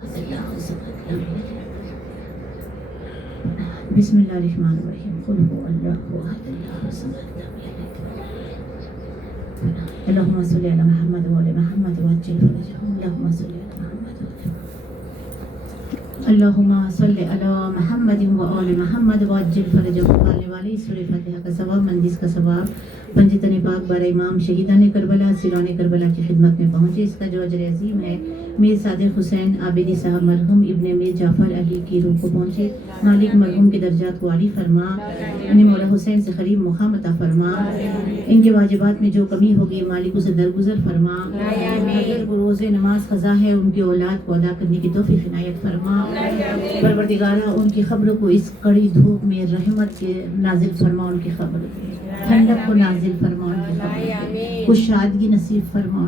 بسم اللہ الرحمن الرحیم قل هو اللہ احد اللہ الصمد لم یلد اللهم صل علی محمد و علی محمد وعجل فرجهم اللهم صل علی محمد اللهم صل علی محمد و علی محمد وعجل فرجهم آنے والی سورہ فاتحہ کا ثواب مندس کا ثواب پنجتن پاک بار امام شہیدان کربلا سیران کربلا کی خدمت میں پہنچے. اس کا جو اجر عظیم ہے میر صادق حسین عابدی صاحب مرحوم ابن میر جعفر علی کی روح کو پہنچے. مالک مرحوم کے درجات کو عالی فرما, انہیں مولا حسین سے قریب مقام عطا فرما. ان کے واجبات میں جو کمی ہوگی مالک اسے درگزر فرما. اگر وہ روزے نماز قضا ہے ان کی اولاد کو ادا کرنے کی توفیق عنایت فرما. پروردگارہ ان کی خبروں کو اس کڑی دھوپ میں رحمت کے نازل فرما, ان کی خبر ٹھنڈک کو نازل فرما, ان کی خبر خوشادگی نصیب فرما.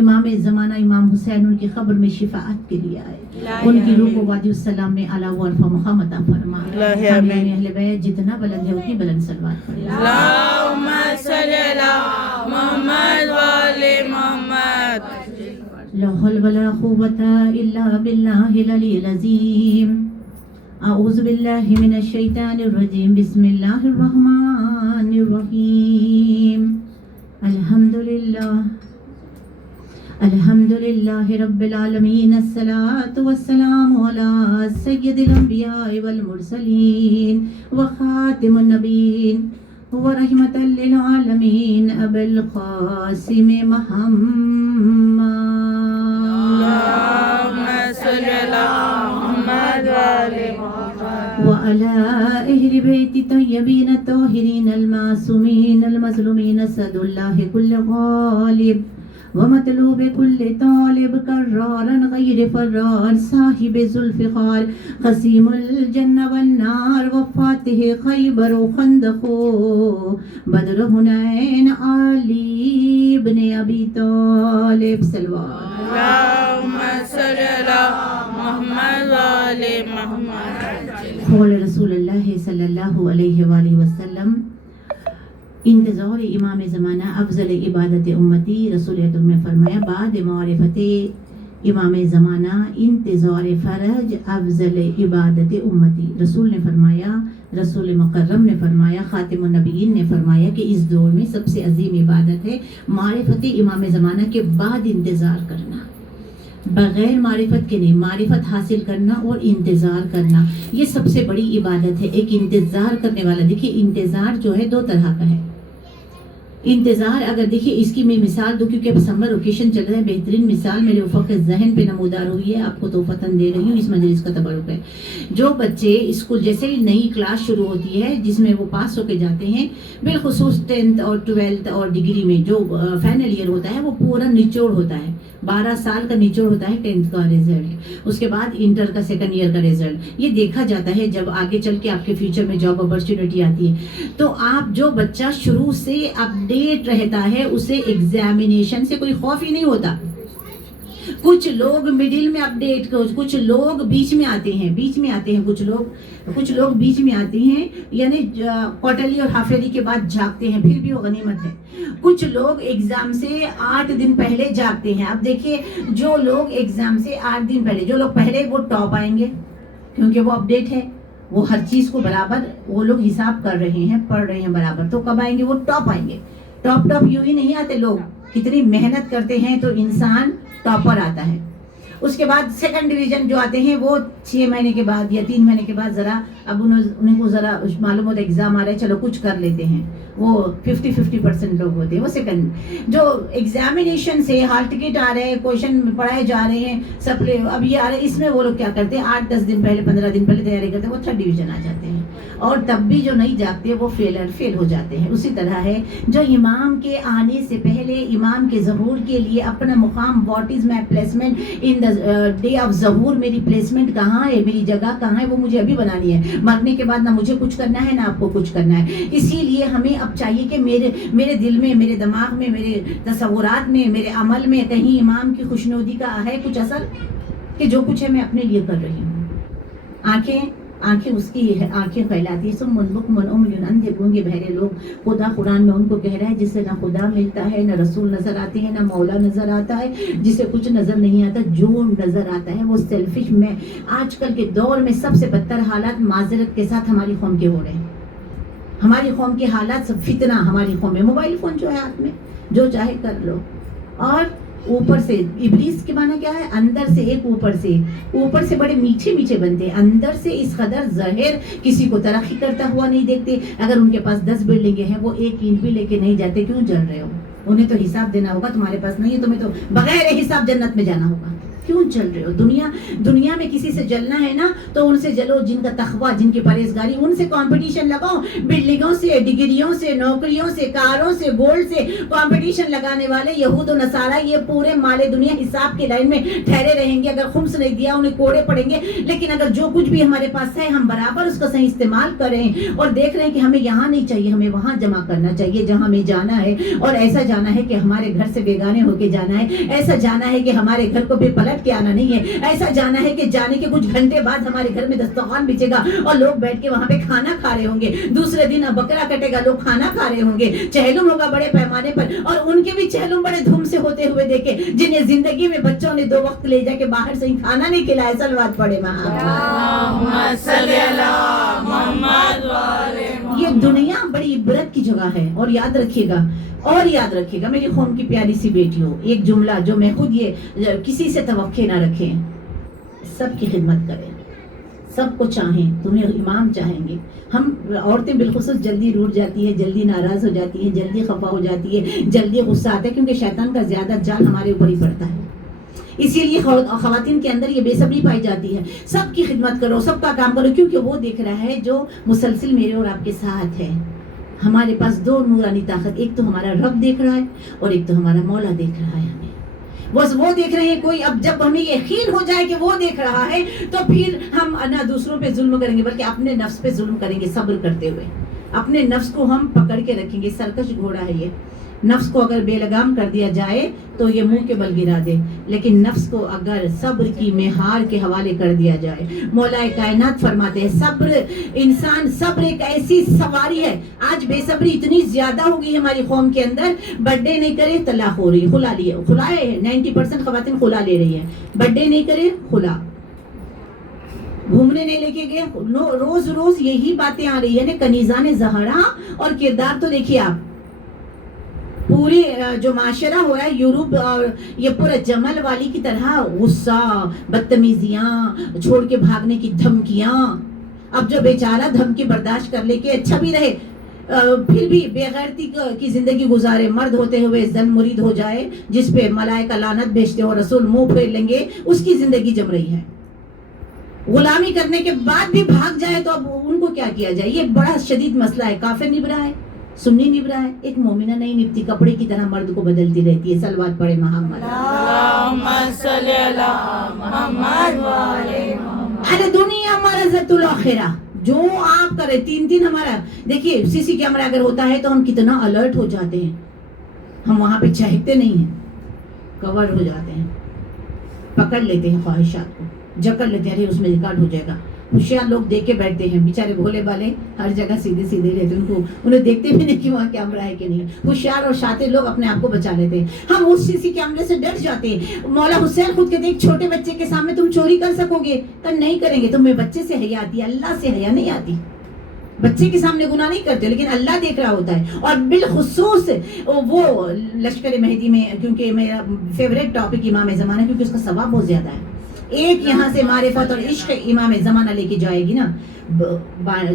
امام زمانہ امام حسین ان کی قبر میں شفاعت کے لیے آئے, ان کی روح کو وادی السلام میں اعلیٰ و عرفہ مقام عطا فرما. ہمیں اہل بیت جتنا بلند ہے اتنی بلند صلوات پڑھیں. اللہم صلی علی محمد و آل محمد. لا حول ولا قوة الا باللہ العلی العظیم. اعوذ باللہ من الشیطان الرجیم. بسم اللہ الرحمن الرحیم. الحمد للہ رب العالمین. الصلاة والسلام علی سید الانبیاء والمرسلین وخاتم النبیین ورحمة للعالمین ابو القاسم محمد. اللہم صلی علی محمد و آل محمد وعلى أهل بيت الطيبين الطاهرين المعصومين المظلومين أسد الله كل غالب ومطلوب كل طالب كرارا غير فرار صاحب ذوالفقار قسيم الجنة والنار وفاته خيبر وخندق بدر حنين علي بن أبي طالب. صلوات. اللہم صلی علی محمد و آل محمد. قول رسول اللہ صلی اللہ علیہ وآلہ وسلم انتظار امام زمانہ افضل عبادت امتی. رسول اکرم نے فرمایا بعد معرفت امام زمانہ انتظار فرج افضل عبادت امتی. رسول نے فرمایا, رسول مکرم نے فرمایا, خاتم النبیین نے فرمایا کہ اس دور میں سب سے عظیم عبادت ہے معرفت امام زمانہ کے بعد انتظار کرنا. بغیر معرفت کے نہیں, معرفت حاصل کرنا اور انتظار کرنا یہ سب سے بڑی عبادت ہے. ایک انتظار کرنے والا, دیکھیے انتظار جو ہے دو طرح کا ہے. انتظار اگر دیکھیے اس کی میں مثال دوں کیونکہ اب سمر ویکیشن چل رہا ہے, بہترین مثال میرے افق ذہن پہ نمودار ہوئی ہے, آپ کو توفتاً دے رہی ہوں, اس مجلس کا تبرک ہے. جو بچے اسکول جیسے ہی نئی کلاس شروع ہوتی ہے جس میں وہ پاس ہو کے جاتے ہیں, بالخصوص 10th اور 12th اور ڈگری میں جو فائنل ایئر ہوتا ہے وہ پورا نچوڑ ہوتا ہے, 12 سال کا نچوڑ ہوتا ہے 10th کا رزلٹ, اس کے بعد انٹر کا سیکنڈ ایئر کا رزلٹ. یہ دیکھا جاتا ہے جب آگے چل کے آپ کے فیوچر میں جاب اپرچونٹی آتی ہے تو آپ جو بچہ شروع سے اپڈیٹ رہتا ہے اسے ایگزامینیشن سے کوئی خوف ہی نہیں ہوتا. کچھ لوگ مڈل میں اپڈیٹ, کچھ لوگ بیچ میں آتے ہیں, کچھ لوگ بیچ میں آتے ہیں یعنی کوارٹرلی اور ہاف ایئرلی کے بعد جاگتے ہیں, پھر بھی وہ غنیمت ہے. کچھ لوگ ایگزام سے 8 دن پہلے جاگتے ہیں. اب دیکھیے جو لوگ ایگزام سے 8 دن پہلے, جو لوگ پہلے وہ ٹاپ آئیں گے کیونکہ وہ اپڈیٹ ہے, وہ ہر چیز کو برابر وہ لوگ حساب کر رہے ہیں, پڑھ رہے ہیں برابر, تو کب آئیں گے, وہ ٹاپ آئیں گے. ٹاپ یوں ہی نہیں آتے لوگ, کتنی محنت کرتے ہیں تو انسان ٹاپر آتا ہے. اس کے بعد سیکنڈ ڈویژن جو آتے ہیں وہ 6 مہینے کے بعد یا 3 مہینے کے بعد ذرا اب انہیں کو ذرا معلوم ہوتا ہے ایگزام آ رہا ہے, چلو کچھ کر لیتے ہیں, وہ 50% لوگ ہوتے ہیں. وہ سیکنڈ جو ایگزامینیشن سے ہال ٹکٹ آ رہے ہیں, کویشچن پڑھائے جا رہے ہیں, سپلے اب یہ آ رہے ہیں, اس میں وہ لوگ کیا کرتے ہیں 8-10 دن پہلے 15 دن پہلے تیاری کرتے ہیں, وہ 3rd ڈویژن آ جاتے ہیں. اور تب بھی جو نہیں جاگتے وہ فیل ہو جاتے ہیں. اسی طرح ہے جو امام کے آنے سے پہلے امام کے ظہور کے لیے اپنا مقام, what is my placement in the day of ظہور, میری پلیسمنٹ کہاں ہے, میری جگہ کہاں ہے, وہ مجھے ابھی بنانی ہے. مرنے کے بعد نہ مجھے کچھ کرنا ہے نہ آپ کو کچھ کرنا ہے. اسی لیے ہمیں اب چاہیے کہ میرے دل میں, میرے دماغ میں, میرے تصورات میں, میرے عمل میں کہیں امام کی خوشنودی کا ہے کچھ اثر, کہ جو کچھ ہے میں اپنے لیے کر رہی ہوں. آنکھیں آنکھیں اس کی آنکھیں پھیلاتی ہے. سم بکم عمی اندھے گونگے بہرے لوگ. خدا قرآن میں ان کو کہہ رہا ہے جس سے نہ خدا ملتا ہے، نہ رسول نظر آتے ہیں، نہ مولا نظر آتا ہے، جسے کچھ نظر نہیں آتا. جو نظر آتا ہے وہ سیلفش. میں آج کل کے دور میں سب سے بدتر حالات معذرت کے ساتھ ہماری قوم کے ہو رہے ہیں. ہماری قوم کے حالات سب فتنہ ہماری قوم میں. موبائل فون جو ہے ہاتھ میں، جو چاہے کر لو. اور اوپر سے ابلیس کے معنی کیا ہے؟ اندر سے ایک، اوپر سے بڑے میٹھے میٹھے بنتے ہیں، اندر سے اس قدر زہر. کسی کو ترقی کرتا ہوا نہیں دیکھتے. اگر ان کے پاس 10 بلڈنگیں ہیں وہ ایک اینٹ بھی لے کے نہیں جاتے. کیوں جل رہے ہو؟ انہیں تو حساب دینا ہوگا. تمہارے پاس نہیں ہے، تمہیں تو بغیر حساب جنت میں جانا ہوگا. کیوں چل رہے ہو؟ دنیا میں کسی سے جلنا ہے نا تو ان سے جلو جن کا تقویٰ، جن کی پرہیزگاری. ان سے کمپٹیشن لگاؤ. بلڈنگوں سے، ڈگریوں سے، نوکریوں سے، کاروں سے، گولڈ سے کمپٹیشن لگانے والے یہود و نصارہ یہ پورے مال دنیا حساب کی لائن میں ٹھہرے رہیں گے. اگر خمس نہیں دیا انہیں کوڑے پڑیں گے. لیکن اگر جو کچھ بھی ہمارے پاس ہے ہم برابر اس کا صحیح استعمال کریں اور دیکھ رہے ہیں کہ ہمیں یہاں نہیں چاہیے، ہمیں وہاں جمع کرنا چاہیے جہاں ہمیں جانا ہے. اور ایسا جانا ہے کہ ہمارے گھر سے بیگانے ہو کے جانا ہے. ایسا جانا ہے کہ ہمارے گھر کو بے پلٹ کے آنا نہیں ہے. ایسا جانا ہے کہ جانے کے کچھ گھنٹے بعد ہمارے گھر میں دسترخوان بچے گا اور لوگ بیٹھ کے وہاں پہ کھانا کھا رہے ہوں گے. دوسرے دن بکرا کٹے گا، لوگ کھانا کھا رہے ہوں گے. چہلم ہوگا بڑے پیمانے پر. اور ان کے بھی چہلم بڑے دھوم سے ہوتے ہوئے دیکھے جنہیں زندگی میں بچوں نے 2 وقت لے جا کے باہر سے ہی کھانا نہیں کھلایا. صلوات پڑھے یہ دنیا بڑی عبرت کی جگہ ہے. اور یاد رکھیے گا میری قوم کی پیاری سی بیٹیوں، ایک جملہ جو میں خود یہ کسی سے توقع نہ رکھیں. سب کی خدمت کریں، سب کو چاہیں. تمہیں امام چاہیں گے. ہم عورتیں بالخصوص جلدی روٹ جاتی ہے، جلدی ناراض ہو جاتی ہیں، جلدی خفا ہو جاتی ہے، جلدی غصہ آتا ہے کیونکہ شیطان کا زیادہ جال ہمارے اوپر ہی پڑتا ہے. اسی لیے خواتین کے اندر یہ بے صبری پائی جاتی ہے. سب کی خدمت کرو، سب کا کام کرو، کیونکہ وہ دیکھ رہا ہے جو مسلسل میرے اور آپ کے ساتھ ہے. ہمارے پاس 2 نورانی طاقت، ایک تو ہمارا رب دیکھ رہا ہے اور ایک تو ہمارا مولا دیکھ رہا ہے. ہمیں بس وہ دیکھ رہے ہیں کوئی. اب جب ہمیں یقین ہو جائے کہ وہ دیکھ رہا ہے تو پھر ہم نہ دوسروں پہ ظلم کریں گے بلکہ اپنے نفس پہ ظلم کریں گے. صبر کرتے ہوئے اپنے نفس کو ہم پکڑ کے رکھیں گے. سرکش گھوڑا ہے یہ. نفس کو اگر بے لگام کر دیا جائے تو یہ منہ کے بل گرا دے، لیکن نفس کو اگر صبر کی مہار کے حوالے کر دیا جائے. مولا کائنات فرماتے ہیں صبر ایک ایسی سواری ہے. آج بے صبری اتنی زیادہ ہو گئی ہماری قوم کے اندر. برتھ ڈے نہیں کرے طلاق ہو رہی، خلائے 90% خواتین خلا لے رہی ہیں. برتھ ڈے نہیں کرے خلا، گھومنے نہیں لے کے گئے، روز یہی باتیں آ رہی ہے. کنیزان زہرا اور کردار تو دیکھیے آپ. پوری جو معاشرہ ہو رہا ہے یورپ اور یہ پورا جمل والی کی طرح غصہ، بدتمیزیاں، چھوڑ کے بھاگنے کی دھمکیاں. اب جو بیچارہ دھمکی برداشت کر لے کے اچھا بھی رہے پھر بھی بے غیرتی کی زندگی گزارے، مرد ہوتے ہوئے زن مرید ہو جائے جس پہ ملائکہ لعنت بھیجتے ہو، رسول منہ پھیر لیں گے، اس کی زندگی جم رہی ہے. غلامی کرنے کے بعد بھی بھاگ جائے تو اب ان کو کیا کیا جائے؟ یہ بڑا شدید مسئلہ ہے. کافر نبھ رہا ہے، سنی نبھ رہا ہے. ایک مومنہ نہیں نبھتی، کپڑے کی طرح مرد کو بدلتی رہتی ہے. صلوات پڑھے محمد. اللہم صلی علی محمد و علی محمد. ارے دنیا مرضت الاخرہ. جو آپ کرے 3 ہمارا دیکھیے CC کیمرہ اگر ہوتا ہے تو ہم کتنا الرٹ ہو جاتے ہیں. ہم وہاں پہ چہکتے نہیں ہیں، کور ہو جاتے ہیں، پکڑ لیتے ہیں خواہشات کو، جکڑ لیتے ہیں. ارے اس میں ریکارڈ ہو جائے گا. ہوشیار لوگ دیکھ کے بیٹھتے ہیں، بیچارے بھولے بالے ہر جگہ سیدھے رہتے ہیں. انہیں دیکھتے بھی نہیں کہ وہاں کیمرہ ہے کہ نہیں. ہوشیار اور شاطر لوگ اپنے آپ کو بچا لیتے ہیں. ہم اس CC کیمرے سے ڈر جاتے ہیں. مولا حسین خود کہتے ہیں ایک چھوٹے بچے کے سامنے تم چوری کر سکو گے؟ نہیں کریں گے. تمہیں بچے سے حیا آتی ہے، اللہ سے حیا نہیں آتی. بچے کے سامنے گناہ نہیں کرتے لیکن اللہ دیکھ رہا ہوتا ہے. اور بالخصوص وہ لشکر مہدی میں، کیونکہ میرا فیوریٹ ٹاپک امام زمانہ کیونکہ اس کا ثواب بہت زیادہ ہے. ایک یہاں سے معرفت اور عشق امام زمانہ لے کے جائے گی نا،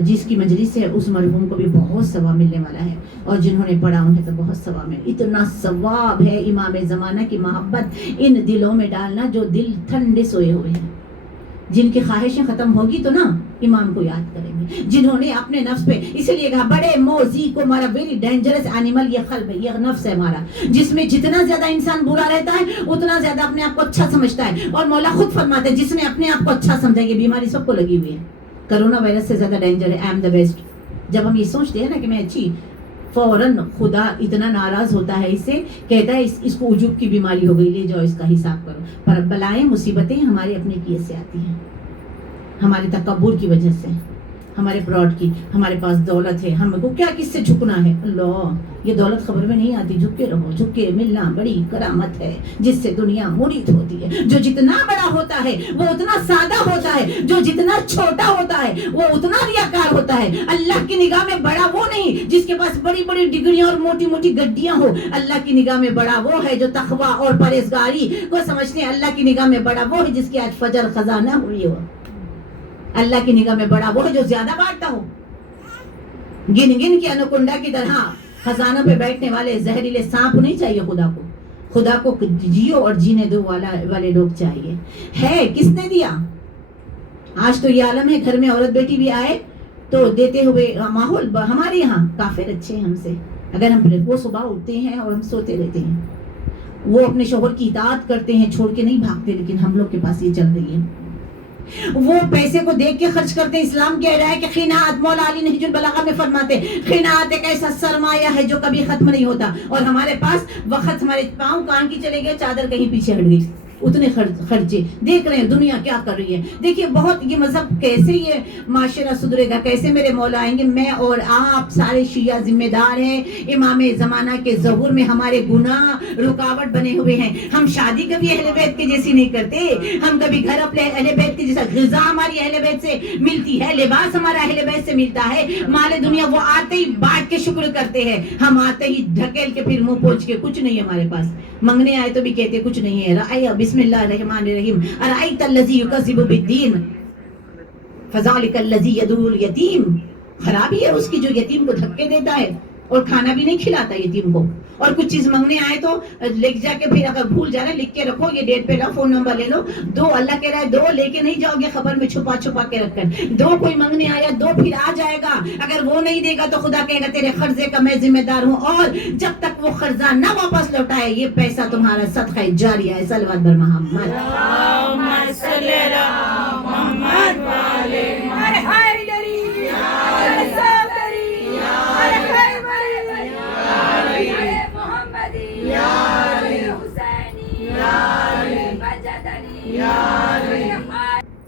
جس کی مجلس سے اس مرحوم کو بھی بہت ثواب ملنے والا ہے. اور جنہوں نے پڑھا انہیں تو بہت ثواب ملے. اتنا ثواب ہے امام زمانہ کی محبت ان دلوں میں ڈالنا جو دل ٹھنڈے سوئے ہوئے ہیں. جن کی خواہشیں ختم ہوگی تو نا امام کو یاد کریں گے. جنہوں نے اپنے نفس پہ، اسی لیے کہا بڑے موزی کو ہمارا ویری ڈینجرس اینیمل یہ قلب ہے، یہ نفس ہے ہمارا، جس میں جتنا زیادہ انسان برا رہتا ہے اتنا زیادہ اپنے آپ کو اچھا سمجھتا ہے. اور مولا خود فرماتا ہے جس نے اپنے آپ کو اچھا سمجھا، یہ بیماری سب کو لگی ہوئی ہے. کرونا وائرس سے زیادہ ڈینجر ہے آئی ایم دا بیسٹ. جب ہم یہ سوچتے ہیں نا کہ میں اچھی، فوراً خدا اتنا ناراض ہوتا ہے اس سے، کہتا ہے اس کو عجوب کی بیماری ہو گئی، لے جاؤ اس کا حساب کرو. پر بلائیں مصیبتیں ہمارے اپنے کیے سے آتی ہیں. ہمارے تکبر کی وجہ سے، ہمارے پراڈ کی، ہمارے پاس دولت ہے، ہم کو کیا کس سے جھکنا ہے؟ اللہ، یہ دولت خبر میں نہیں آتی. جھک کے رہو، جھک کے ملنا بڑی کرامت ہے جس سے دنیا مرید ہوتی ہے. جو جتنا بڑا ہوتا ہے وہ اتنا سادہ ہوتا ہے، جو جتنا چھوٹا ہوتا ہے وہ اتنا ریاکار ہوتا ہے. اللہ کی نگاہ میں بڑا وہ نہیں جس کے پاس بڑی بڑی ڈگریاں اور موٹی موٹی گڈیاں ہو. اللہ کی نگاہ میں بڑا وہ ہے جو تقویٰ اور پرہیزگاری کو سمجھتے ہیں. اللہ کی نگاہ میں بڑا وہ ہے جس کی آج فجر قضا نہ ہوئی ہو. اللہ کی نگاہ میں بڑا وہ ہے جو زیادہ بانٹتا ہو. گن گن کے انوکنڈا کی طرح خزانوں پہ بیٹھنے والے زہریلے سانپ نہیں چاہیے خدا کو. خدا کو جیو اور جینے دو والے لوگ چاہیے. ہے کس نے دیا؟ آج تو یہ عالم ہے، گھر میں عورت بیٹی بھی آئے تو دیتے ہوئے ماحول. ہمارے یہاں کافر اچھے ہیں ہم سے. اگر ہم وہ صبح اٹھتے ہیں اور ہم سوتے رہتے ہیں، وہ اپنے شوہر کی اطاعت کرتے ہیں، چھوڑ کے نہیں بھاگتے. لیکن ہم لوگ کے پاس یہ چل رہی ہے، وہ پیسے کو دیکھ کے خرچ کرتے ہیں. اسلام کہہ رہا ہے کہ قناعت، مولا علی نہج البلاغہ میں فرماتے ہیں قناعت ایک ایسا سرمایہ ہے جو کبھی ختم نہیں ہوتا. اور ہمارے پاس وقت، ہمارے پاؤں کان کی چلے گئے، چادر کہیں پیچھے ہٹ گئی. اتنے خرچے دیکھ رہے ہیں دنیا کیا کر رہی ہے. دیکھیے بہت یہ مذہب کیسے یہ معاشرہ سدھرے گا، کیسے میرے مولا آئیں گے. میں اور آپ سارے شیعہ ذمہ دار ہیں. امام زمانہ کے ظہور میں ہمارے گناہ رکاوٹ بنے ہوئے ہیں. ہم شادی کبھی اہل بیت کے جیسی نہیں کرتے. ہم کبھی گھر اپنے اہل بیت کے جیسا، غذا ہماری اہل بیت سے ملتی ہے، لباس ہمارا اہل بیت سے ملتا ہے. مال دنیا وہ آتے ہی بانٹ کے شکر کرتے ہیں، ہم آتے ہی ڈھکیل کے پھر منہ پوچھ کے. کچھ نہیں ہے ہمارے پاس. منگنے آئے تو بھی کہتے کچھ نہیں ہے. رأی بسم اللہ الرحمن الرحیم ارأیت الذی یکذب بالدین فذلک الذی یدعو الیتیم. خرابی ہے اس کی جو یتیم کو دھکے دیتا ہے اور کھانا بھی نہیں کھلاتا یتیم کو. اور کچھ چیز منگنے آئے تو لکھ جا کے پھر اگر بھول جا رہے لکھ کے رکھو، یہ ڈیٹ پہ لاؤ، فون نمبر لے لو. دو اللہ کہہ رہا ہے دو لے کے نہیں جاؤ گے خبر میں چھپا چھپا کے رکھ کر. دو کوئی منگنے آیا دو پھر آ جائے گا. اگر وہ نہیں دے گا تو خدا کہے گا تیرے قرضے کا میں ذمہ دار ہوں، اور جب تک وہ قرضہ نہ واپس لوٹائے یہ پیسہ تمہارا صدقہ جاریہ ہے. صلوات بر محمد. اللهم صل على محمد وعلى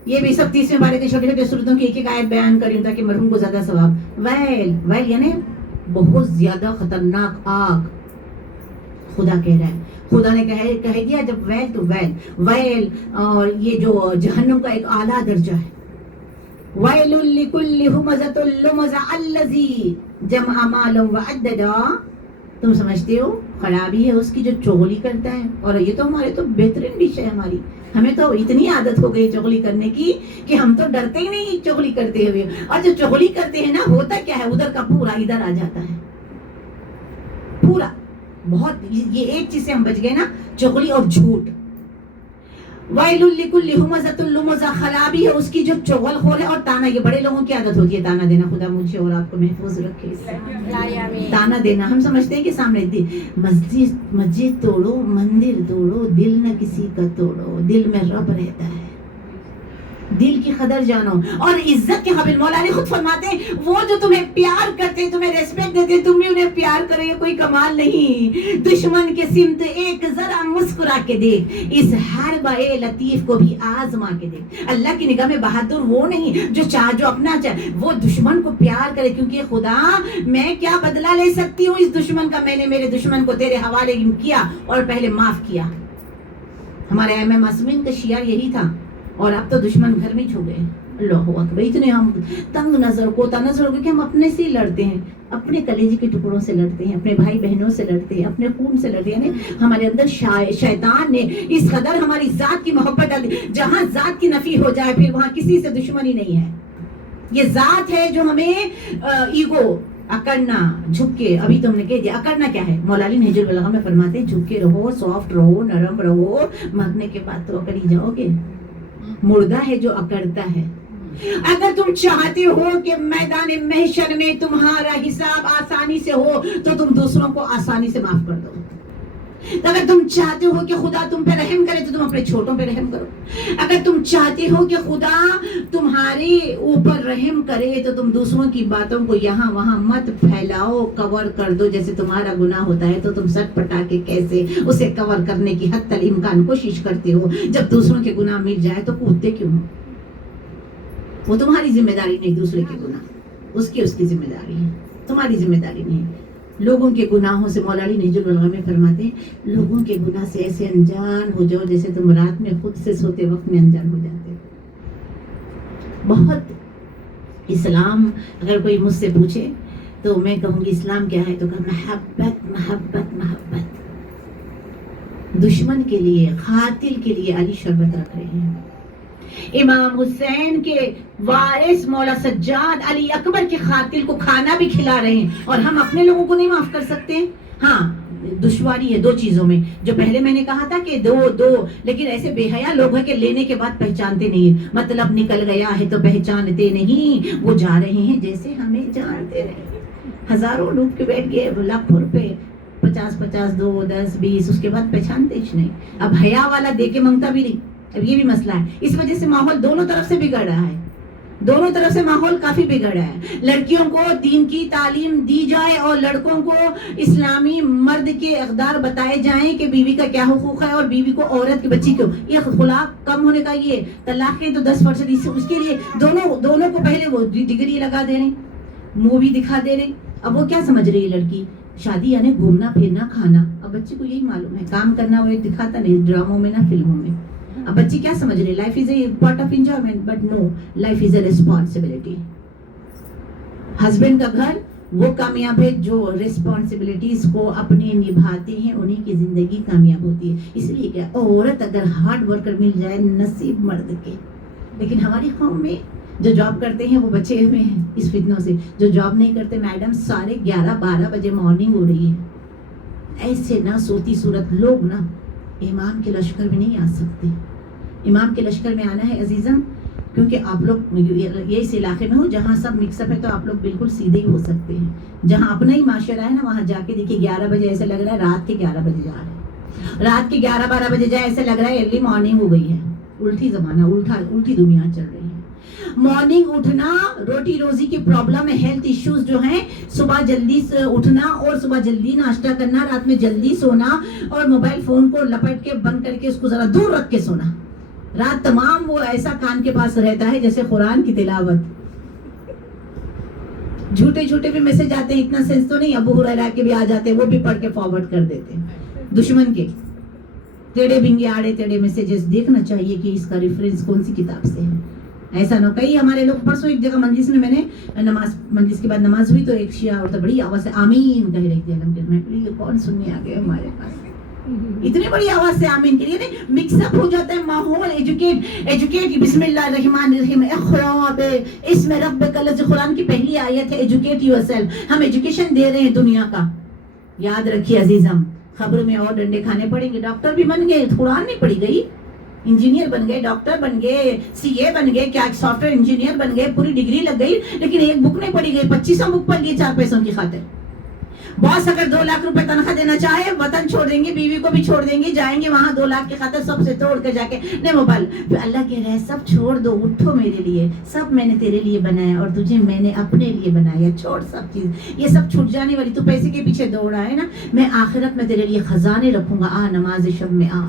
یہ بھی سب 30ویں پارے کے چھوٹے چھوٹے سورتوں کی ایک ایک آیت بیان کری ہوں تاکہ مرحوم کو زیادہ ثواب. ویل یعنی بہت زیادہ خطرناک آگ. خدا کہہ رہا ہے، خدا نے کہہ دیا جب ویل تو ویل اور یہ جو جہنم کا ایک اعلیٰ درجہ ہے. ویل لکل ہمزۃ لمزہ الذی جمع مالا وعددا. تم سمجھتے ہو خرابی ہے اس کی جو چغلی کرتا ہے. اور یہ تو ہمارے تو بہترین ڈش ہے ہماری. ہمیں تو اتنی عادت ہو گئی چغلی کرنے کی کہ ہم تو ڈرتے ہی نہیں چغلی کرتے ہوئے. اور جو چغلی کرتے ہیں نا ہوتا کیا ہے، ادھر کا پورا ادھر آ جاتا ہے پورا. بہت یہ ایک چیز سے ہم بچ گئے نا، چغلی اور جھوٹ. ویل لکل ہمزۃ لمزہ، خرابی ہے اس کی جو چغل خور ہے. اور تانا، یہ بڑے لوگوں کی عادت ہوتی ہے تانا دینا. خدا مجھے اور آپ کو محفوظ رکھے. تانا دینا ہم سمجھتے ہیں کہ سامنے مسجد توڑو، مندر توڑو، دل نہ کسی کا توڑو. دل میں رب رہتا ہے، دل کی قدر جانو اور عزت کے قابل. مولا علی خود فرماتے ہیں وہ جو تمہیں پیار کرتے ہیں، تمہیں ریسپیکٹ دیتے ہیں، تم بھی انہیں پیار کرو. یہ کوئی کمال نہیں. دشمن کے سمت ایک ذرا مسکرا کے دیکھ، اس حرب اے لطیف کو بھی آزما کے دیکھ. اللہ کی نگاہ میں بہادر وہ نہیں جو اپنا چاہے، وہ دشمن کو پیار کرے. کیونکہ خدا میں کیا بدلہ لے سکتی ہوں اس دشمن کا؟ میں نے میرے دشمن کو تیرے حوالے کیا اور پہلے معاف کیا. ہمارے ائمہ معصومین کا شعار یہی تھا. اور اب تو دشمن گھر میں چھو گئے. اللہ اکبر. اتنے ہم تنگ نظر کوتا نظر ہو گئے کہ ہم اپنے سے ہی لڑتے ہیں، اپنے کلیجے کے ٹکڑوں سے لڑتے ہیں، اپنے بھائی بہنوں سے لڑتے ہیں، اپنے خون سے لڑتے ہیں. یعنی ہمارے اندر شیطان نے اس قدر ہماری ذات کی محبت ڈال دی. جہاں ذات کی نفی ہو جائے پھر وہاں کسی سے دشمنی نہیں ہے. یہ ذات ہے جو ہمیں ایگو، اکڑنا، جھک کے. ابھی تم نے کہہ دیا اکڑنا کیا ہے. مولا علی نہج البلاغہ میں فرماتے ہیں جھک کے رہو، سافٹ رہو، نرم رہو. مرنے کے بعد تو اکڑ ہی جاؤ گے. مردہ ہے جو اکڑتا ہے. اگر تم چاہتے ہو کہ میدان محشر میں تمہارا حساب آسانی سے ہو تو تم دوسروں کو آسانی سے معاف کر دو. اگر تم چاہتے ہو کہ خدا تم پہ رحم کرے تو تم اپنے چھوٹوں پہ رحم کرو. اگر تم چاہتے ہو کہ خدا تمہارے اوپر رحم کرے تو تم دوسروں کی باتوں کو یہاں وہاں مت پھیلاؤ، کور کر دو. جیسے تمہارا گناہ ہوتا ہے تو تم سٹ پٹا کے کیسے اسے کور کرنے کی حتی الامکان کوشش کرتے ہو، جب دوسروں کے گناہ مل جائے تو کودتے کیوں ہو؟ وہ تمہاری ذمہ داری نہیں، دوسرے کے گناہ اس کی ذمہ داری ہے، تمہاری ذمہ داری نہیں ہے۔ لوگوں کے گناہوں سے مولا علی نجم الغمی فرماتے ہیں لوگوں کے گناہ سے ایسے انجان ہو جاؤ جیسے تم رات میں خود سے سوتے وقت میں انجان ہو جاتے۔ بہت اسلام اگر کوئی مجھ سے پوچھے تو میں کہوں گی اسلام کیا ہے، تو کہ محبت محبت محبت۔ دشمن کے لیے، قاتل کے لیے علی شربت رکھ رہے ہیں۔ امام حسین کے وارث مولا سجاد علی اکبر کے قاتل کو کھانا بھی کھلا رہے ہیں، اور ہم اپنے لوگوں کو نہیں معاف کر سکتے۔ ہاں دشواری ہے دو چیزوں میں، جو پہلے میں نے کہا تھا کہ دو لیکن ایسے بے حیا لوگ ہیں کہ لینے کے بعد پہچانتے نہیں ہیں، مطلب نکل گیا ہے تو پہچانتے نہیں، وہ جا رہے ہیں جیسے ہمیں جانتے رہے۔ ہزاروں ڈوب کے بیٹھ گئے، لاکھوں روپے 50 2 10 20، اس کے بعد پہچانتے ہی نہیں۔ اب حیا والا دے کے منگتا بھی نہیں، اب یہ بھی مسئلہ ہے۔ اس وجہ سے ماحول دونوں طرف سے بگڑ رہا ہے، دونوں طرف سے ماحول کافی بگڑ رہا ہے۔ لڑکیوں کو دین کی تعلیم دی جائے اور لڑکوں کو اسلامی مرد کے اقدار بتائے جائیں کہ بیوی کا کیا حقوق ہے، اور بیوی کو عورت کی بچی کو یہ خلاف کم ہونے کا، یہ طلاقیں تو 10%، اس کے لیے دونوں کو پہلے وہ ڈگری لگا دے رہے، مووی دکھا دے رہے۔ اب وہ کیا سمجھ رہی ہے لڑکی، شادی یعنی گھومنا پھرنا کھانا۔ اب بچے کو یہی معلوم ہے، کام کرنا وہ دکھاتا نہیں ڈراموں میں نہ فلموں میں۔ اب بچی کیا سمجھ رہے، life is a part of enjoyment, but no, life is a responsibility. Husband کا گھر وہ کامیاب ہے جو ریسپانسبلٹیز کو اپنے نبھاتے ہیں، انہیں کی زندگی کامیاب ہوتی ہے۔ اس لیے کہ عورت اگر ہارڈ ورکر مل جائے نصیب مرد کے، لیکن ہماری قوم میں جو جاب کرتے ہیں وہ بچے ہوئے ہیں اس فتنوں سے، جو جاب نہیں کرتے میڈم سارے 11-12 بجے مارننگ ہو رہی ہے۔ ایسے نہ سوتی صورت لوگ نا امام کے لشکر میں نہیں آ سکتے۔ امام کے لشکر میں آنا ہے عزیزم، کیونکہ آپ لوگ یہ اس علاقے میں ہو جہاں سب مکس اپ ہے، تو آپ لوگ بالکل سیدھے ہی ہو سکتے ہیں۔ جہاں اپنا ہی معاشرہ ہے نا، وہاں جا کے دیکھیے 11 بجے ایسے لگ رہا ہے رات کے 11 بجے جا رہے ہیں، رات کے 11-12 بجے جائے ایسے لگ رہا ہے ارلی مارننگ ہو گئی ہے۔ الٹی زمانہ، الٹی دنیا چل رہی ہے۔ مارننگ اٹھنا، روٹی روزی کی پرابلم ہے، ہیلتھ ایشوز جو ہیں، صبح جلدی سے اٹھنا اور صبح جلدی ناشتہ کرنا، رات میں جلدی سونا، اور موبائل فون کو لپٹ کے بند کر کے اس کو ذرا دور رکھ کے سونا۔ رات تمام وہ ایسا کان کے پاس رہتا ہے جیسے قرآن کی تلاوت۔ جھوٹے بھی میسج آتے ہیں، اتنا سینس تو نہیں، ابو ہریرہ کے بھی آ جاتے ہیں، وہ بھی پڑھ کے فارورڈ کر دیتے ہیں۔ دشمن کے ٹیڑے بنگے آڑے ٹیڑے میسیجز دیکھنا چاہیے کہ اس کا ریفرنس کون سی کتاب سے ہے۔ ایسا نہ کئی ہمارے لوگ، پرسوں ایک جگہ مجلس میں نے مجلس کے بعد نماز ہوئی تو ایک شیعہ عورت بڑی آواز سے آمین کہہ رہی تھی، میں یہ کون سننے آ گئے ہمارے پاس، اتنی بڑی آواز سے آمین کے لیے مکس اپ ہو جاتا ہے ماحول۔ ایجوکیٹ بسم اللہ الرحمن الرحیم، اقرا باسم ربک الذی، قرآن کی پہلی آیت ہے ایجوکیٹ یور سیلف۔ ہم ایجوکیشن دے رہے ہیں دنیا کا، یاد رکھیے عزیزم، خبر میں اور ڈنڈے کھانے پڑیں گے۔ ڈاکٹر بھی بن گئے، قرآن نہیں پڑھی گئی، انجینئر بن گئے، ڈاکٹر بن گئے، سی اے بن گئے، کیا سافٹ ویئر انجینئر بن گئے، پوری ڈگری لگ گئی، لیکن ایک بک نہیں پڑھی گئی، 25 بک پڑھ لی 4 پیسوں کی خاطر۔ باس اگر 2 لاکھ روپے تنخواہ دینا چاہے، وطن چھوڑ دیں گے، بیوی کو بھی چھوڑ دیں گے، جائیں گے وہاں 2 لاکھ کی خاطر سب سے توڑ کر جا کے نہیں موبائل، اللہ کہہ رہا ہے سب چھوڑ دو، اٹھو میرے لیے، سب میں نے تیرے لیے بنایا اور تجھے میں نے اپنے لیے بنایا، چھوڑ سب چیز، یہ سب چھوٹ جانے والی، تو پیسے کے پیچھے دوڑا ہے نا، میں آخرت میں تیرے لیے خزانے رکھوں گا، آ نماز شب میں آ۔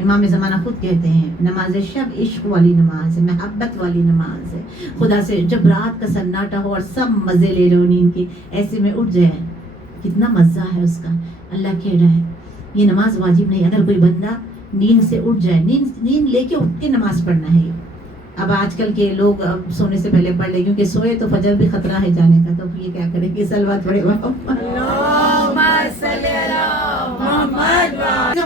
امام زمانہ خود کہتے ہیں نماز شب عشق والی نماز ہے، محبت والی نماز ہے، خدا سے جب رات کا سناٹا ہو اور سب مزے لے رہے ہو نیند کے، ایسے میں اٹھ جائے، کتنا مزہ ہے اس کا۔ اللہ کہہ رہا ہے یہ نماز واجب نہیں، اگر کوئی بندہ نیند سے اٹھ جائے، نیند لے کے اٹھ کے نماز پڑھنا ہے۔ اب آج کل کے لوگ اب سونے سے پہلے پڑھ لیں، کیونکہ سوئے تو فجر بھی خطرہ ہے جانے کا، تو یہ کیا کریں گے، صلوات پڑھے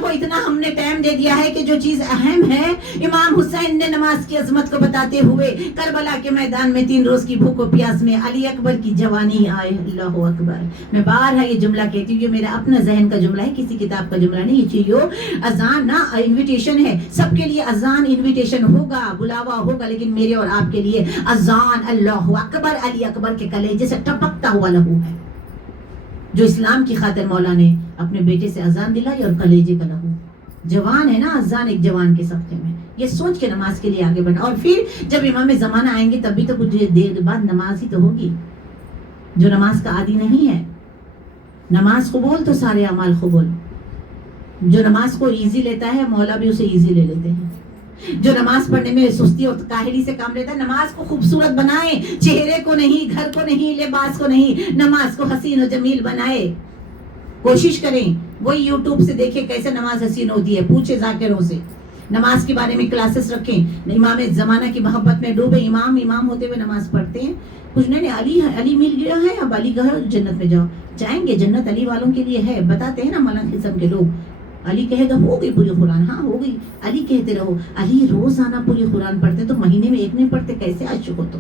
کو اتنا ہم نے ٹائم دے دیا ہے کہ جو چیز اہم ہے، امام حسین نے نماز کی عظمت کو بتاتے ہوئے کربلا کے میدان میں 3 روز کی بھوک و پیاس میں علی اکبر کی جوانی آئے، اللہ اکبر۔ میں بارہا یہ جملہ کہتی ہوں، یہ میرا اپنا ذہن کا جملہ ہے، کسی کتاب کا جملہ نہیں، یہ چیز اذان نہ انویٹیشن ہے، سب کے لیے اذان انویٹیشن ہوگا، بلاوا ہوگا، لیکن میرے اور آپ کے لیے اذان اللہ اکبر، علی اکبر کے کلیجے سے ٹپکتا ہوا لہو ہے، جو اسلام کی خاطر مولا نے اپنے بیٹے سے اذان دلائی، اور کلیجے کا لہو، جوان ہے نا اذان ایک جوان کے صدقے میں، یہ سوچ کے نماز کے لیے آگے بڑھنا۔ اور پھر جب امام زمانہ آئیں گے تب بھی تو کچھ دیر بعد نماز ہی تو ہوگی، جو نماز کا عادی نہیں ہے، نماز قبول تو سارے اعمال قبول، جو نماز کو ایزی لیتا ہے مولا بھی اسے ایزی لے لیتے ہیں۔ جو نماز پڑھنے میں سستی اور کاہلی سے کام لیتا ہے، نماز کو خوبصورت بنائے، چہرے کو نہیں، گھر کو نہیں، لباس کو نہیں، نماز کو حسین و جمیل بنائے. کوشش کریں وہی یوٹیوب سے دیکھیں کیسے نماز حسین ہوتی ہے، پوچھے ذاکروں سے، نماز کے بارے میں کلاسز رکھیں، امام زمانہ کی محبت میں ڈوبے. امام ہوتے ہوئے نماز پڑھتے ہیں. کچھ نہیں، علی مل گیا ہے، اب علی گھر جنت میں جاؤ. جائیں گے جنت، علی والوں کے لیے ہے. بتاتے ہیں نا ملنگ قسم کے لوگ، علی کہے گا ہو گئی پوری قرآن، ہاں ہو گئی. علی کہتے رہو. علی روزانہ پوری قرآن پڑھتے تو مہینے میں ایک نہیں پڑھتے، کیسے عاشق ہو تم؟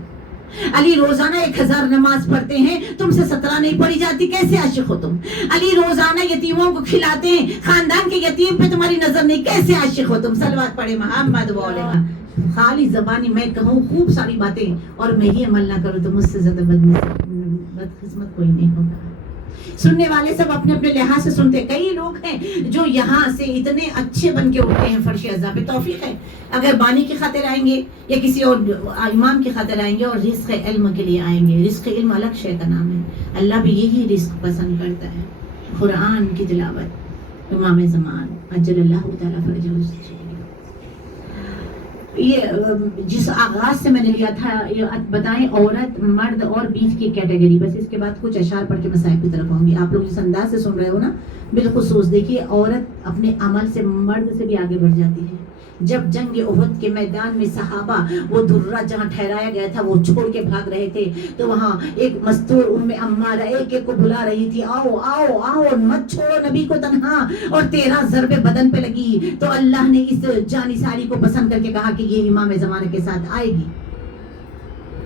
علی روزانہ 1000 نماز پڑھتے ہیں، تم سے 17 نہیں پڑھی جاتی، کیسے عاشق ہو تم؟ علی روزانہ یتیموں کو کھلاتے ہیں، خاندان کے یتیم پہ تمہاری نظر نہیں، کیسے عاشق ہو تم؟ صلوات پڑھے محمد بولے. خالی زبانی میں کہوں خوب ساری باتیں اور میں ہی عمل نہ کروں تو مجھ سے زیادہ بدقسمت کوئی نہیں ہوگا. سننے والے سب اپنے اپنے لحاظ سے سنتے. کئی لوگ ہیں جو یہاں سے اتنے اچھے بن کے اٹھتے ہیں فرش اعضاء پہ. توفیق ہے اگر بانی کی خاطر آئیں گے یا کسی اور امام کی خاطر آئیں گے اور رزق علم کے لیے آئیں گے. رزق علم الگ شے کا نام ہے، اللہ بھی یہی رزق پسند کرتا ہے. قرآن کی تلاوت، امام زمان اجل اللہ تعالیٰ فرجہ. یہ جس آغاز سے میں نے لیا تھا، یہ بتائیں عورت، مرد اور بیچ کی کیٹیگری. بس اس کے بعد کچھ اشعار پڑھ کے مسائل کی طرف آؤں گی. آپ لوگ جس انداز سے سن رہے ہو نا، بالخصوص دیکھیے عورت اپنے عمل سے مرد سے بھی آگے بڑھ جاتی ہے. جب جنگ احد کے میدان میں صحابہ وہ درہ جہاں ٹھہرایا گیا تھا وہ چھوڑ کے بھاگ رہے تھے، تو وہاں ایک مستور ام عمارہ ایک ایک کو بلا رہی تھی، آؤ آؤ آؤ، مت چھوڑو نبی کو تنہا. اور 13 ضربے بدن پہ لگی تو اللہ نے اس جانی ساری کو پسند کر کے کہا کہ یہ امام زمانے کے ساتھ آئے گی،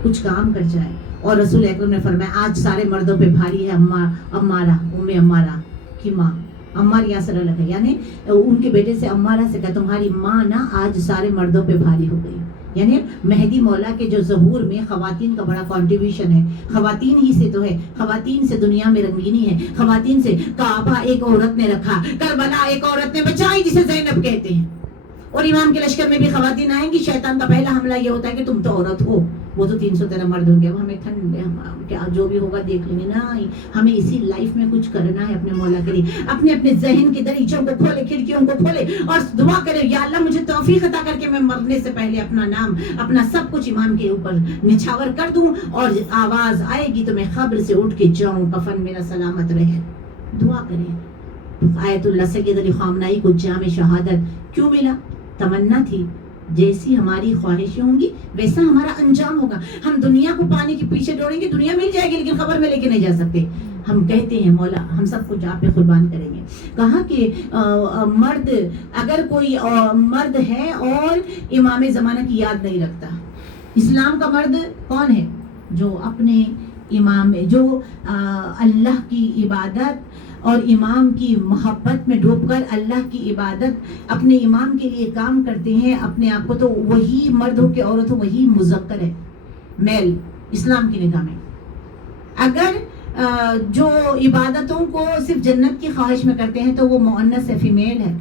کچھ کام کر جائے. اور رسول اکرم نے فرمایا آج سارے مردوں پہ بھاری ہے عمارہ، ام عمارہ کی ماں. عمار یاسر الگ ہے، یعنی ان کے بیٹے سے عمارہ سے کہا تمہاری ماں نا آج سارے مردوں پہ بھاری ہو گئی. یعنی مہدی مولا کے جو ظہور میں خواتین کا بڑا کنٹریبیوشن ہے. خواتین ہی سے تو ہے، خواتین سے دنیا میں رنگینی ہے، خواتین سے. کعبہ ایک عورت نے رکھا، کربلا ایک عورت نے بچائی جسے زینب کہتے ہیں. اور امام کے لشکر میں بھی خواتین آئیں گی. شیطان کا پہلا حملہ یہ ہوتا ہے کہ تم تو عورت ہو، وہ تو 313 مرد ہوں گے. اب ہمیں ٹھنڈ کیا جو بھی ہوگا دیکھ لیں گے نا. ہمیں اسی لائف میں کچھ کرنا ہے اپنے مولا کے لیے. اپنے ذہن کے دریچوں کو کھولے، کھڑکیوں کو کھولے اور دعا کرے یا اللہ مجھے توفیق عطا کر کے میں مرنے سے پہلے اپنا نام، اپنا سب کچھ امام کے اوپر نچھاور کر دوں. اور آواز آئے گی تو میں قبر سے اٹھ کے جاؤں، کفن میرا سلامت رہے. دعا کریں. آیت اللہ سید علی خامنائی کو جام شہادت کیوں ملا؟ تمنا تھی جیسی ہماری خواہشیں ہوں گی ویسا ہمارا انجام ہوگا. ہم دنیا کو پانے کے پیچھے دوڑیں گے، دنیا مل جائے گی لیکن خبر میں لے کے نہیں جا سکتے. ہم کہتے ہیں مولا ہم سب کچھ آپ پہ قربان کریں گے. کہا کہ مرد، اگر کوئی مرد ہے اور امام زمانہ کی یاد نہیں رکھتا. اسلام کا مرد کون ہے؟ جو اپنے امام، جو اللہ کی عبادت اور امام کی محبت میں ڈوب کر اللہ کی عبادت اپنے امام کے لیے کام کرتے ہیں اپنے آپ کو. تو وہی مرد ہو کہ عورت ہو وہی مذکر ہے، میل اسلام کی نگاہ میں. اگر جو عبادتوں کو صرف جنت کی خواہش میں کرتے ہیں تو وہ مؤنث ہے، فیمیل ہے.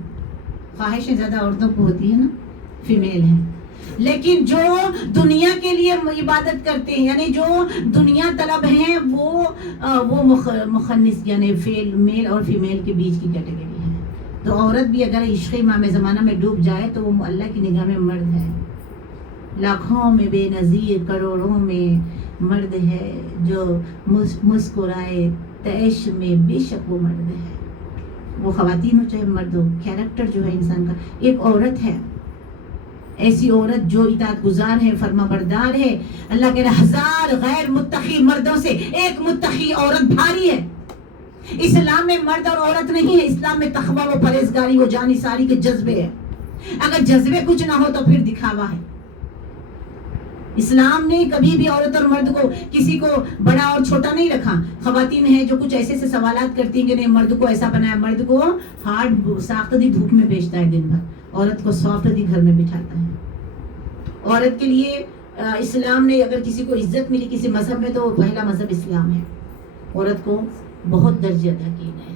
خواہشیں زیادہ عورتوں کو ہوتی ہیں نا، فیمیل ہے. لیکن جو دنیا کے لیے عبادت کرتے ہیں، یعنی جو دنیا طلب ہیں، وہ مخنث یعنی میل اور فیمیل کے بیچ کی کیٹیگری ہے. تو عورت بھی اگر عشق امام زمانہ میں ڈوب جائے تو وہ اللہ کی نگاہ میں مرد ہے. لاکھوں میں بے نظیر، کروڑوں میں مرد ہے جو مسکرائے تیش میں، بے شک وہ مرد ہے. وہ خواتین ہو چاہے مرد ہو، کیریکٹر جو ہے انسان کا. ایک عورت ہے، ایسی عورت جو اطاعت گزار ہے، فرما بردار ہے. اللہ کے 1000 غیر متقی مردوں سے ایک متقی عورت بھاری ہے. اسلام میں مرد اور عورت نہیں ہے، اسلام میں تقویٰ و پرہیزگاری و جانثاری کے جذبے ہے. اگر جذبے کچھ نہ ہو تو پھر دکھاوا ہے. اسلام نے کبھی بھی عورت اور مرد کو کسی کو بڑا اور چھوٹا نہیں رکھا. خواتین ہیں جو کچھ ایسے سوالات کرتی ہیں کہ نہیں مرد کو ایسا بنایا، مرد کو ہارڈ ساخت دی دھوپ میں بھیجتا ہے دن بھر، عورت کو سافٹ دی گھر میں بٹھاتا ہے. عورت کے لیے اسلام نے اگر کسی کو عزت ملی کسی مذہب میں تو پہلا مذہب اسلام ہے. عورت کو بہت درجہ یقین ہے.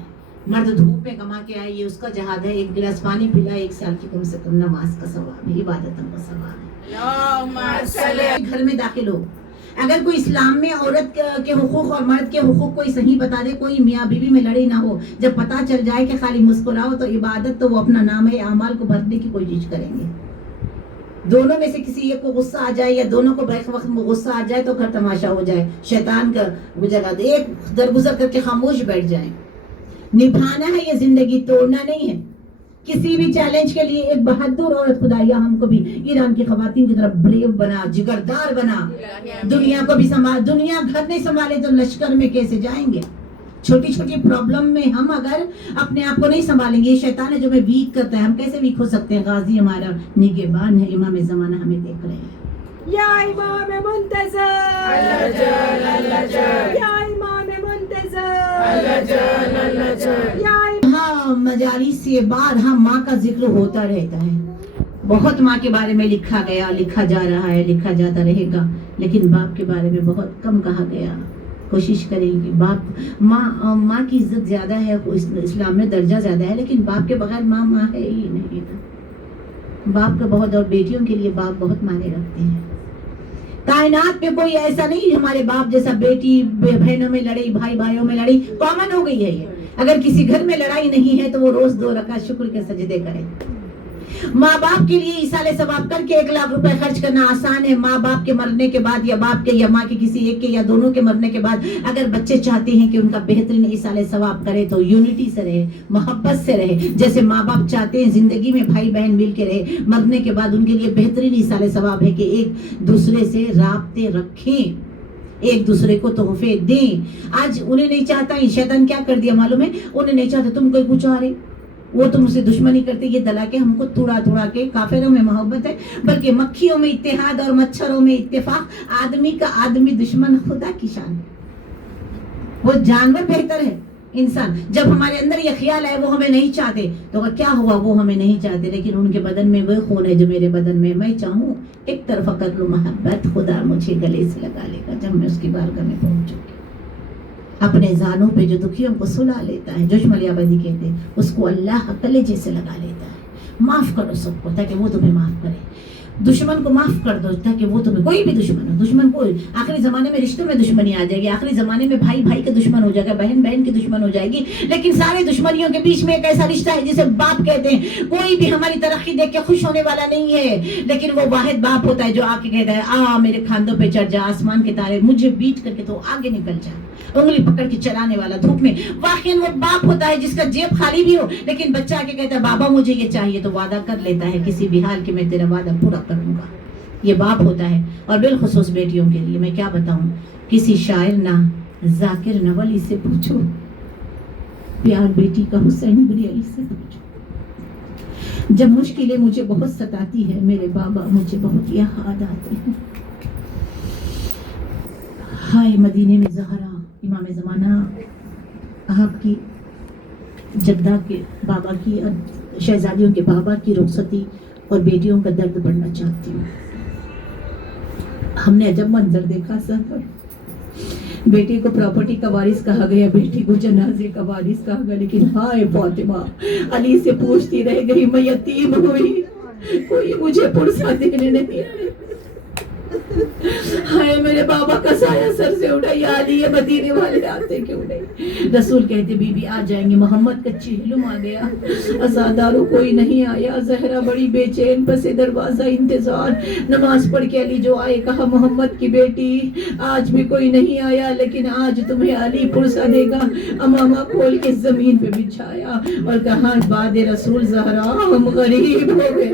مرد دھوپ میں کما کے آئے، یہ اس کا جہاد ہے. ایک گلاس پانی پلائے، 1 سال کی کم سے کم نماز کا ثواب ہے، عبادتوں کا ثواب ہے. گھر میں داخل ہو. اگر کوئی اسلام میں عورت کے حقوق اور مرد کے حقوق کوئی صحیح بتا دے، کوئی میاں بیوی میں لڑائی نہ ہو، جب پتہ چل جائے کہ خالی مسکراؤ تو عبادت، تو وہ اپنا نام ہے اعمال کو بھرنے کی کوشش کریں گے. دونوں میں سے کسی ایک کو غصہ آ جائے یا دونوں کو بیک وقت میں غصہ آ جائے تو گھر تماشا ہو جائے، شیطان کا جگہ ایک درگزر کر کے خاموش بیٹھ جائیں. نبھانا ہے یہ زندگی، توڑنا نہیں ہے. کسی بھی چیلنج کے لیے ایک بہادر عورت خدایا ہم کو بھی ایران کی خواتین کی طرح بریو بنا، جگردار بنا. دنیا کو بھی دنیا گھر نہیں سنبھالے تو لشکر میں کیسے جائیں گے؟ چھوٹی چھوٹی پرابلم میں ہم اگر اپنے آپ کو نہیں سنبھالیں گے، یہ شیطان ہے جو ہمیں ویک کرتا ہے. ہم کیسے ویک ہو سکتے ہیں؟ غازی ہمارا نگہبان ہے، امام زمانہ ہمیں دیکھ رہے ہیں. یا امام منتظر اللہ جان اللہ جان یا امام منتظر اللہ جان اللہ جان. یا ہاں مجالس سے بعد ہاں ماں کا ذکر ہوتا رہتا ہے. بہت ماں کے بارے میں لکھا گیا، لکھا جا رہا ہے، لکھا جاتا رہے گا، لیکن باپ کے بارے میں بہت کم کہا گیا. کوشش کریں کہ باپ ماں کی عزت زیادہ ہے، اسلام میں درجہ زیادہ ہے، لیکن باپ کے بغیر ماں ہے ہی نہیں. باپ کا بہت، اور بیٹیوں کے لیے باپ بہت معنی رکھتے ہیں. کائنات میں کوئی ایسا نہیں ہمارے باپ جیسا. بیٹی بہنوں میں لڑائی، بھائی بھائیوں میں لڑائی کامن ہو گئی ہے. یہ اگر کسی گھر میں لڑائی نہیں ہے تو وہ روز 2 رکعت شکر کے سجدے کرے. ماں باپ کے لیے ایصال ثواب کر کے 1 لاکھ روپے خرچ کرنا آسان ہے. ماں باپ کے مرنے کے بعد یا باپ کے یا ماں کے کسی ایک کے یا دونوں کے مرنے کے بعد اگر بچے چاہتے ہیں کہ ان کا بہترین ایصال ثواب کرے تو یونٹی سے رہے، محبت سے رہے. جیسے ماں باپ چاہتے ہیں زندگی میں بھائی بہن مل کے رہے، مرنے کے بعد ان کے لیے بہترین ایصال ثواب ہے کہ ایک دوسرے سے رابطے رکھیں، ایک دوسرے کو تحفے دیں. آج انہیں نہیں چاہتا، شیطان کیا کر دیا معلوم ہے؟ انہیں نہیں چاہتا تم کوئی کچھ آ رہے، وہ تم سے دشمنی کرتے. یہ دلا کے ہم کو توڑا کے. کافروں میں محبت ہے، بلکہ مکھیوں میں اتحاد اور مچھروں میں اتفاق. آدمی کا آدمی دشمن خدا کی شان. وہ جانور بہتر ہے انسان. جب ہمارے اندر یہ خیال ہے وہ ہمیں نہیں چاہتے تو کیا ہوا؟ وہ ہمیں نہیں چاہتے، لیکن ان کے بدن میں وہ خون ہے جو میرے بدن میں. میں چاہوں ایک طرفہ کر لوں محبت، خدا مجھے گلے سے لگا لے گا جب میں اس کی بارگاہ میں پہنچوں گی. اپنے زانوں پہ جو دکھیوں کو سلا لیتا ہے، جوش ملیابادی کہتے ہیں، اس کو اللہ کلیجے سے لگا لیتا ہے. معاف کرو سب کو تاکہ وہ تمہیں معاف کرے. دشمن کو معاف کر دو تاکہ وہ تمہیں، کوئی بھی دشمن ہو، دشمن کوئی. آخری زمانے میں رشتوں میں دشمنی آ جائے گی، آخری زمانے میں بھائی بھائی کے دشمن ہو جائے گا، بہن بہن کی دشمن ہو جائے گی. لیکن سارے دشمنیوں کے بیچ میں ایک ایسا رشتہ ہے جسے باپ کہتے ہیں. کوئی بھی ہماری ترقی دیکھ کے خوش ہونے والا نہیں ہے، لیکن وہ واحد باپ ہوتا ہے جو آ کے کہتا ہے آ میرے کھاندوں پہ چڑھ جا، آسمان کے تارے مجھے بیٹ کر کے تو آگے نکل جا، انگلی پکڑ کے چلانے والا دھوپ میں. واقعی وہ باپ ہوتا ہے جس کا جیب خالی بھی ہو لیکن بچہ آ کے کہتا ہے بابا مجھے یہ چاہیے، تو وعدہ کر لیتا ہے کسی بھی حال کے میں تیرا وعدہ پورا کروں گا. یہ باپ ہوتا ہے. اور بالخصوص بیٹیوں کے لیے میں کیا بتاؤں، کسی شاعر نہ ذاکر نہ ولی سے پوچھو، پیار بیٹی کا حسین بری علی سے پوچھو. جب مشکلیں مجھے بہت ستاتی ہے میرے بابا مجھے بہت یاد آتے ہیں. ہائے مدینے میں زہرا، امام زمانہ آپ کی جدہ کے بابا کی، شہزادیوں کے بابا کی رخصتی اور بیٹیوں کا درد بڑھنا چاہتی ہوں. ہم نے عجب منظر دیکھا سفر. بیٹی کو پراپرٹی کا وارث کہا گیا، بیٹی کو جنازے کا وارث کہا گیا، لیکن ہائے فاطمہ علی سے پوچھتی رہ گئی، میں یتیم ہوئی، کوئی مجھے پرسہ دینے نہیں آئے. ہائے میرے بابا کا سایہ سر سے اٹھا، یا علی یہ مدینے والے آتے کیوں نہیں؟ رسول کہتے بی بی آ جائیں گے. محمد کا چہلم آ گیا، عزادارو کوئی نہیں آیا. زہرا بڑی بے چین، پس دروازہ انتظار. نماز پڑھ کے علی جو آئے کہا محمد کی بیٹی آج بھی کوئی نہیں آیا، لیکن آج تمہیں علی پرسہ دے گا. امامہ کھول کے زمین پہ بچھایا اور کہا بعد رسول زہرا ہم غریب ہو گئے،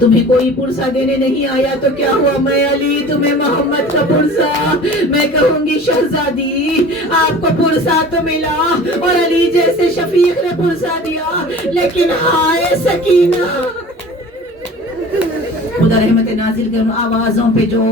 تمہیں کوئی پرسہ دینے نہیں آیا تو کیا ہوا؟ میں علی تمہیں محمد کا پرسہ، میں کہوں گی شہزادی آپ کو پرسہ تو ملا اور علی جیسے شفیق نے پرسہ دیا، لیکن ہائے سکینہ خدا رحمت نازل کر آوازوں پہ جو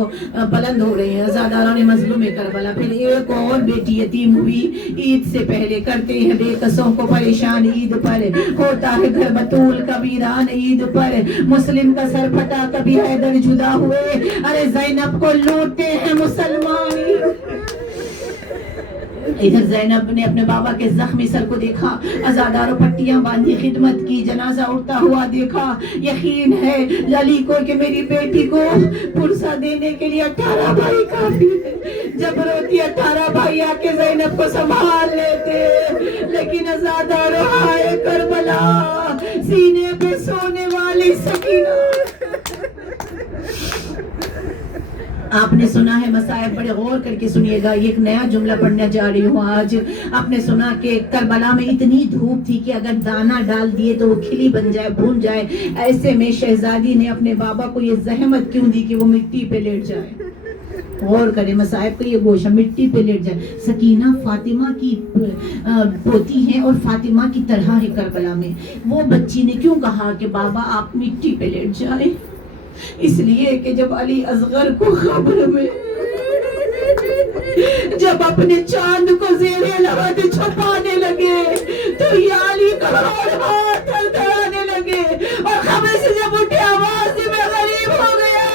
بلند ہو رہے ہیں. عزاداروں نے مظلوم کربلا. پھر ایک اور بیٹی یتیم ہوئی، عید سے پہلے کرتے ہیں بے کسوں کو پریشان عید پر، ہوتا ہے گھر بطول کا ویران عید پر. مسلم کا سر پھٹا کبھی حیدر جدا ہوئے، ارے زینب کو لوٹتے ہیں مسلمان. ادھر زینب نے اپنے بابا کے زخمی سر کو دیکھا، عزاداروں پٹیاں باندھی خدمت کی، جنازہ اٹھتا ہوا دیکھا. یقین ہے علی کو کہ میری بیٹی کو پرسہ دینے کے لیے 18 بھائی کافی ہے. جب روتی 18 بھائی آ کے زینب کو سنبھال لیتے، لیکن عزادارو ہائے کربلا، سینے پہ سونے والی سکینہ. آپ نے سنا ہے مصائب، بڑے غور کر کے سنیے گا، یہ ایک نیا جملہ پڑھنے جا رہی ہوں آج. آپ نے سنا کہ کربلا میں اتنی دھوپ تھی کہ اگر دانا ڈال دیے تو وہ کھلی بن جائے، بھون جائے. ایسے میں شہزادی نے اپنے بابا کو یہ زحمت کیوں دی کہ وہ مٹی پہ لیٹ جائے. غور کریں مصائب کا یہ گوشہ، مٹی پہ لیٹ جائے. سکینہ فاطمہ کی پوتی ہیں اور فاطمہ کی طرح ہے کربلا میں. وہ بچی نے کیوں کہا کہ بابا آپ مٹی پہ لیٹ جائیں؟ اس لیے کہ جب علی اصغر کو خبر میں، جب اپنے چاند کو زیر لحد چھپانے لگے تو یہ علی کا ہاتھ تھرتھرانے لگے اور خبر سے جب اٹھے آواز دی میں غریب ہو گیا،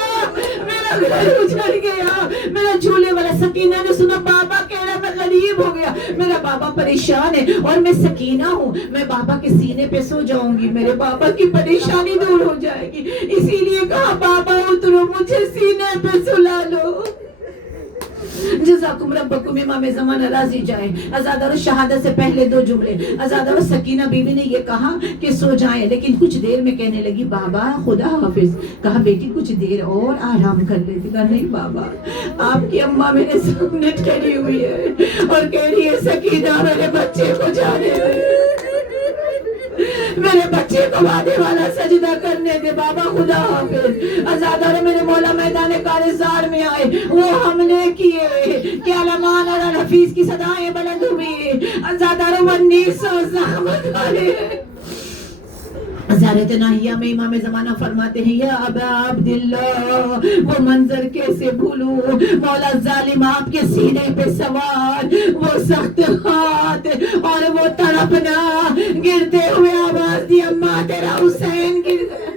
میرا گھر اجڑ گیا. میرا جھولے والا سکینہ نے سنا بابا کہہ رہا میں غریب ہو گیا، میرا بابا پریشان ہے اور میں سکینہ ہوں، میں بابا کے سینے پہ سو جاؤں گی، میرے بابا کی پریشانی دور ہو جائے گی. اسی لیے کہا بابا اترو مجھے سینے پہ سلا لو. جزاکم ربکم. امام زمانہ راضی جائیں. عزادارو شہادت سے پہلے 2 جملے. عزادارو سکینہ بیوی نے یہ کہا کہ سو جائیں، لیکن کچھ دیر میں کہنے لگی بابا خدا حافظ. کہا بیٹی کچھ دیر اور آرام کر لیتی. کہا نہیں بابا، آپ کی اماں میرے سامنے کھڑی ہوئی ہے اور کہہ رہی ہے سکینہ میرے بچے کو جانے دے، میرے بچے کو وعدے والا سجدہ کرنے دے. بابا خدا حافظ. عزادارو میرے مولا میدان کارزار میں آئے، وہ حملے کیے کہ علمان اور الحفیظ کی صدایں بلند ہوئی. عزادارو 1900 زخم کھالے. زیارت ناہیہ میں امام زمانہ فرماتے ہیں یا ابا عبداللہ، وہ منظر کیسے بھولوں، مولا ظالم آپ کے سینے پہ سوار، وہ سخت ہاتھ اور وہ تڑپنا. گرتے ہوئے آواز دی اماں تیرا حسین گر گیا.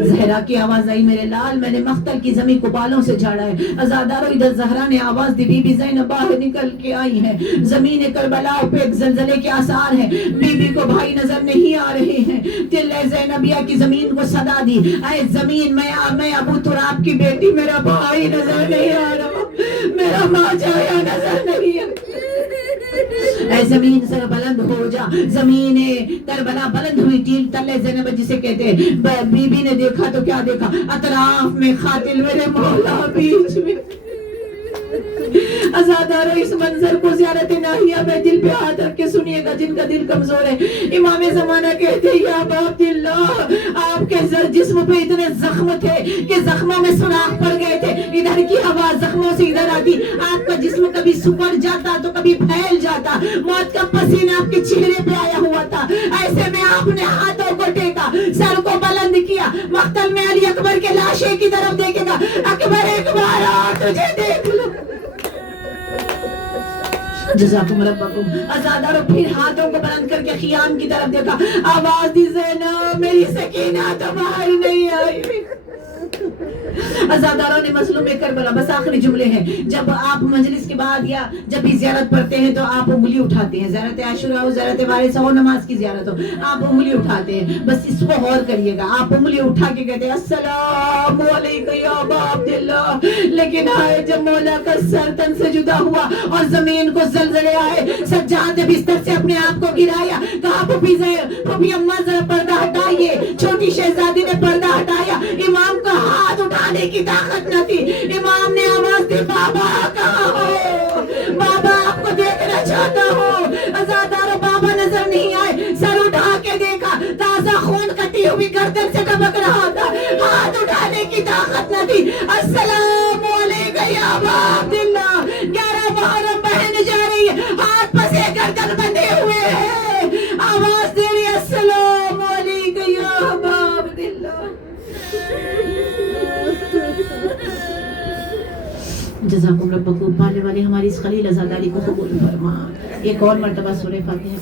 زہرا کی آواز آئی میرے لال، میں نے مختل کی زمین کو بالوں سے جھاڑا ہے. عزادارو ادھر زہرا نے آواز دی بی بی زینب باہر نکل کے آئی ہے. زمین کربلا پہ زلزلے کے آثار ہیں، بی بی کو بھائی نظر نہیں آ رہے ہیں. تلے زینبیہ کی زمین کو صدا دی اے زمین میں ابو تراب کی بیٹی، میرا بھائی نظر نہیں آ رہا، میرا ماں جایا نظر نہیں آ. اے زمین سر بلند ہو جا. زمین کربلا بلند ہوئی. ٹیل تلے زینب جسے کہتے ہیں. بی بی نے دیکھا تو کیا دیکھا، اطراف میں قاتل میرے مولا بیچ میں. عزادارو اس منظر کو زیارت ناہیہ میں دل پہ ہاتھ رکھ کے سنیے گا جن کا دل کمزور ہے. امام زمانہ کہتے ہیں یا ابا عبداللہ، آپ کے جسم پہ اتنے زخم تھے کہ زخموں میں سوراخ پڑ گئے تھے. ادھر کی ہوا زخموں سے ادھر آتی، آپ کا جسم کبھی سکڑ جاتا تو کبھی پھیل جاتا. موت کا پسینہ آپ کے چہرے پہ آیا ہوا تھا. ایسے میں آپ نے ہاتھوں کو ٹیکا، سر کو بلند کیا. مقتل میں علی اکبر کے لاشے کی طرف دیکھے گا. اکبر ایک بار آ تجھے دیکھ لو. جزاکم ربکم. عزادارو پھر ہاتھوں کو بلند کر کے خیام کی طرف دیکھا. آواز دی زینب میری سکینہ تو باہر نہیں آئی. عزاداروں نے مظلوم کربلا. بس آخری جملے ہیں. جب آپ مجلس کے بعد یا جب بھی زیارت پڑھتے ہیں تو آپ انگلی اٹھاتے ہیں. زیارت عاشورہ ہو، زیارت وارث ہو، نماز کی زیارت ہو، آپ انگلی اٹھاتے ہیں. بس اس کو غور کریے گا. آپ انگلی اٹھا کے کہتے ہیں السلام علیکم یا ابا عبداللہ. لیکن آئے جب مولا کا سر تن سے جدا ہوا اور زمین کو زلزلے آئے، سجاد نے بستر سے اپنے آپ کو گرایا. کہا پھوپھی اماں ذرا پردہ ہٹائیے. چھوٹی شہزادی نے پردہ ہٹایا. امام کا ہاتھ اٹھانے کی طاقت نہ تھی. امام نے آواز دی بابا کہاں ہو، بابا آپ کو دیکھنا چاہتا ہوں. عزادارو بابا نظر نہیں آئے. سر اٹھا کے دیکھا، تازہ خون کٹی ہوئی گردن سے ٹپک رہا تھا. ہاتھ اٹھانے کی طاقت نہ تھی. السلام علیکم یا ابا عبداللہ. 11 محرم بہن جا رہی ہے، ہاتھ پسے گردن بندھے ہوئے ہیں. آواز دے رہی السلام علیکم یا ابا عبداللہ. جزاکم ربکم. پالنے والے ہماری اس خلیل عزاداری کو قبول فرما. ایک اور مرتبہ سورہ فاتحہ